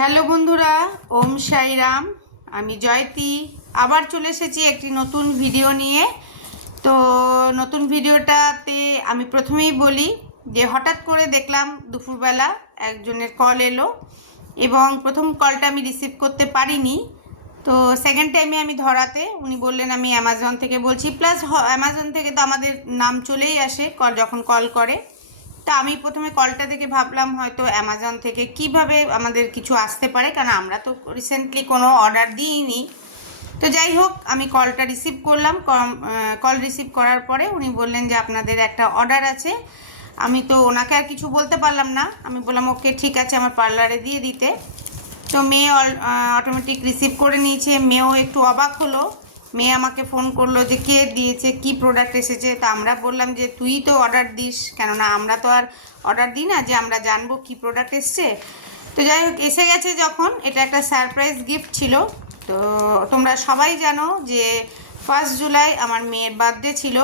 Hello বন্ধুরা, ওম সাইরাম। আমি জয়তী আবার চলে এসেছি একটি নতুন ভিডিও নিয়ে। তো নতুন ভিডিওটাতে আমি প্রথমেই বলি যে হঠাৎ করে দেখলাম দুপুরবেলা একজনের কল এলো এবং প্রথম কলটা আমি রিসিভ করতে পারিনি। তো সেকেন্ড টাইমে আমি ধরাতে উনি বললেন আমি অ্যামাজন থেকে বলছি, প্লাস অ্যামাজন থেকে তো আমাদের নাম চলেই আসে যখন কল করে। তা আমি প্রথমে কলটা দেখে ভাবলাম হয়তো অ্যামাজন থেকে কিভাবে আমাদের কিছু আসতে পারে, কারণ আমরা তো রিসেন্টলি কোনো অর্ডার দিইনি। তো যাই হোক, আমি কলটা রিসিভ করলাম। কল রিসিভ করার পরে উনি বললেন যে আপনাদের একটা অর্ডার আছে। আমি তো ওনাকে আর কিছু বলতে পারলাম না। আমি বললাম ওকে ঠিক আছে, আমার পার্লারে দিয়ে দিতে। তো মেয়ে অটোমেটিক রিসিভ করে নিয়েছে। মেয়েও একটু অবাক হলো। মেয়ে আমাকে ফোন করলো যে কে দিয়েছে, কি প্রোডাক্ট এসেছে। তা আমরা বললাম যে তুই তো অর্ডার দিস, কেননা আমরা তো আর অর্ডার দিই না যে আমরা জানবো কি প্রোডাক্ট এসছে। তো যাই হোক, এসে গেছে যখন, এটা একটা সারপ্রাইজ গিফট ছিল। তো তোমরা সবাই জানো যে 1 জুলাই আমার মেয়ের বার্থডে ছিল।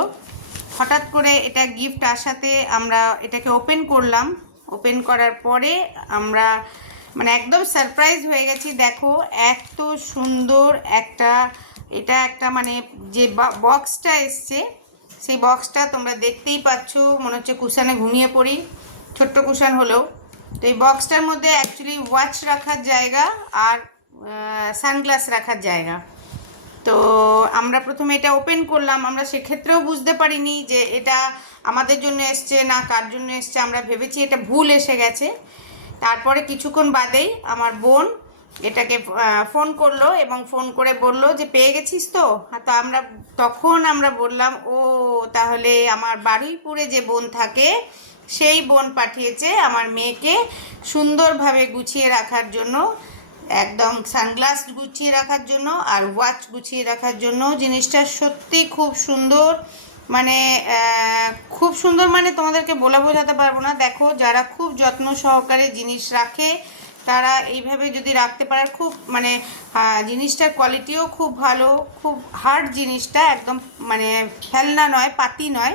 হঠাৎ করে এটা গিফট আসাতে আমরা এটাকে ওপেন করলাম। ওপেন করার পরে আমরা মানে একদম সারপ্রাইজ হয়ে গেছি। দেখো এত সুন্দর একটা, এটা একটা মানে যে বক্সটা এসছে, সেই বক্সটা তোমরা দেখতেই পাচ্ছ, মনে হচ্ছে কুশানে ঘুমিয়ে পড়ি, ছোট্ট কুশান হলেও। তো এই বক্সটার মধ্যে অ্যাকচুয়ালি ওয়াচ রাখার জায়গা আর সানগ্লাস রাখার জায়গা। তো আমরা প্রথমে এটা ওপেন করলাম। আমরা সেক্ষেত্রেও বুঝতে পারিনি যে এটা আমাদের জন্য এসছে না কার জন্য এসছে। আমরা ভেবেছি এটা ভুল এসে গেছে। তারপরে কিছুক্ষণ বাদেই আমার বোন এটাকে ফোন করলো এবং ফোন করে বলল যে পেয়ে গেছিস তো। তো তখন আমরা বললাম ও তাহলে আমার বারুইপুরে যে বোন থাকে সেই বোন পাঠিয়েছে আমার মেয়েকে সুন্দরভাবে গুছিয়ে রাখার জন্য, একদম সানগ্লাস গুছিয়ে রাখার জন্য আর ওয়াচ গুছিয়ে রাখার জন্য। জিনিসটা সত্যি খুব সুন্দর, মানে খুব সুন্দর, মানে তোমাদেরকে বলে বোঝাতে পারবো না। দেখো যারা খুব যত্ন সহকারে জিনিস রাখে তারা এইভাবে যদি রাখতে পারে, খুব মানে জিনিসটার কোয়ালিটিও খুব ভালো, খুব হার্ড জিনিসটা, একদম মানে খেলনা নয়, পাতি নয়।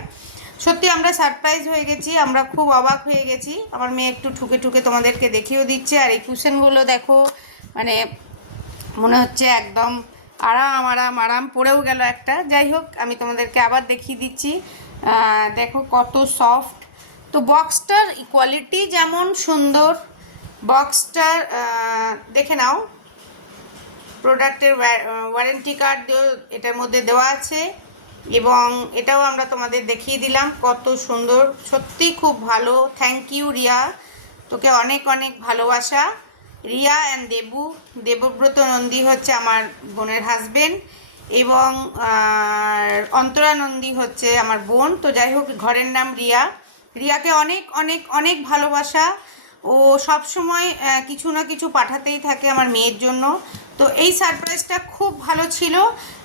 সত্যি আমরা সারপ্রাইজ হয়ে গেছি, আমরা খুব অবাক হয়ে গেছি। আমার মেয়ে একটু ঠুকে ঠুকে তোমাদেরকে দেখিয়েও দিচ্ছে। আর এই কুশনগুলো দেখো, মানে মনে হচ্ছে একদম আরাম আরাম আরাম, পড়েও গেল একটা। যাই হোক, আমি তোমাদেরকে আবার দেখিয়ে দিচ্ছি। দেখো কত সফট। তো বক্সটার কোয়ালিটি যেমন সুন্দর, বক্সটার দেখে নাও, প্রোডাক্টের ওয়ারেন্টি কার্ড এটার মধ্যে দেওয়া আছে এবং এটাও আমরা তোমাদের দেখিয়ে দিলাম কত সুন্দর। সত্যি খুব ভালো। থ্যাংক ইউ রিয়া, তোকে অনেক অনেক ভালোবাসা। রিয়া অ্যান্ড দেবব্রত নন্দী হচ্ছে আমার বোনের হাজবেন্ড এবং অন্তরা নন্দী হচ্ছে আমার বোন। তো যাই হোক, ঘরের নাম রিয়া। রিয়াকে অনেক অনেক অনেক ভালোবাসা। ও সব সময় কিছু না কিছু পাঠাতেই থাকে আমার মেয়ের জন্য। তো এই সারপ্রাইজটা খুব ভালো ছিল,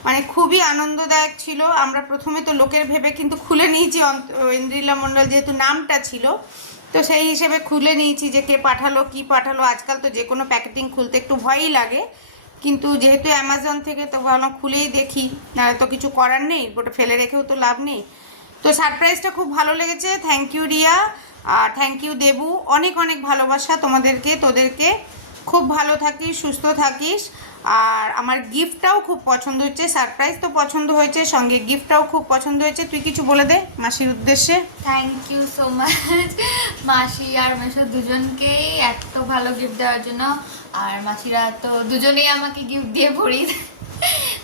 মানে খুবই আনন্দদায়ক ছিল। আমরা প্রথমে তো লোকের ভেবে কিন্তু খুলে নিয়েছি, ইন্দ্রিলা মণ্ডল যেহেতু নামটা ছিল, তো সেই হিসেবে খুলে নিয়েছি যে কে পাঠালো কি পাঠালো। আজকাল তো যে কোনো প্যাকেটিং খুলতে একটু ভয়ই লাগে, কিন্তু যেহেতু অ্যামাজন থেকে তো ভালো খুলেই দেখি, না তো কিছু করার নেই, ওটা ফেলে রেখেও তো লাভ নেই। তো সারপ্রাইজটা খুব ভালো লেগেছে। থ্যাংক ইউ রিয়া আর থ্যাংক ইউ দেবু, অনেক অনেক ভালোবাসা তোমাদেরকে। তোদেরকে খুব ভালো থাকিস, সুস্থ থাকিস। আর আমার গিফটটাও খুব পছন্দ হয়েছে। সারপ্রাইজ তো পছন্দ হয়েছে, সঙ্গে গিফটটাও খুব পছন্দ হয়েছে। তুই কিছু বলে দে মাসির উদ্দেশ্যে। থ্যাংক ইউ সো মাচ মাসি আর মেশো দুজনকেই এত ভালো গিফট দেওয়ার জন্য। আর মাসিরা তো দুজনেই আমাকে গিফট দিয়ে ভরি।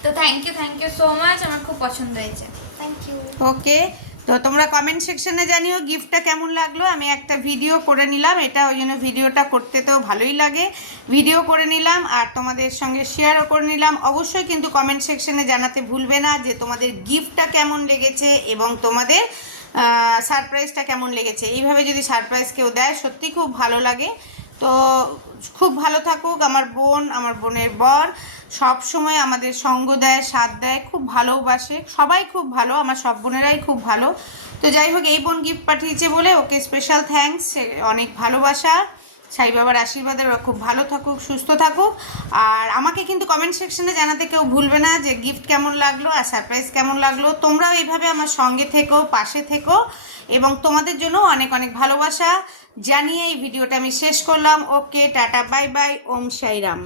তো থ্যাংক ইউ সো মাচ, আমার খুব পছন্দ হয়েছে। Thank you. ওকে, তো তোমরা কমেন্ট সেকশনে জানিও গিফটটা কেমন লাগলো। আমি একটা ভিডিও করে নিলাম, এটা ওই জন্য ভিডিওটা করতে তো ভালোই লাগে, ভিডিও করে নিলাম আর তোমাদের সঙ্গে শেয়ারও করে নিলাম। অবশ্যই কিন্তু কমেন্ট সেকশনে জানাতে ভুলবে না যে তোমাদের গিফটটা কেমন লেগেছে এবং তোমাদের সারপ্রাইজটা কেমন লেগেছে। এইভাবে যদি সারপ্রাইজ কেউ দেয় সত্যি খুব ভালো লাগে। তো খুব ভালো থাকুক আমার বোন, আমার বোনের বর, সব সময় আমাদের সঙ্গ দেয়, সাথ দেয়, খুব ভালোবাসে। সবাই খুব ভালো, আমার সব বোনেরাই খুব ভালো। তো যাই হোক, এই বোন গিফট পাঠিয়েছে বলে ওকে স্পেশাল থ্যাঙ্কস, অনেক ভালোবাসা। সাই বাবার আশীর্বাদে ওরা খুব ভালো থাকুক, সুস্থ থাকুক। আর আমাকে কিন্তু কমেন্ট সেকশনে জানাতে কেউ ভুলবে না যে গিফট কেমন লাগলো আর সারপ্রাইজ কেমন লাগলো। তোমরাও এইভাবে আমার সঙ্গে থেকো, পাশে থেকো, এবং তোমাদের জন্য অনেক অনেক ভালোবাসা জানিয়ে এই ভিডিওটা আমি শেষ করলাম। ওকে, টাটা, বাই বাই, ওম সাইরাম।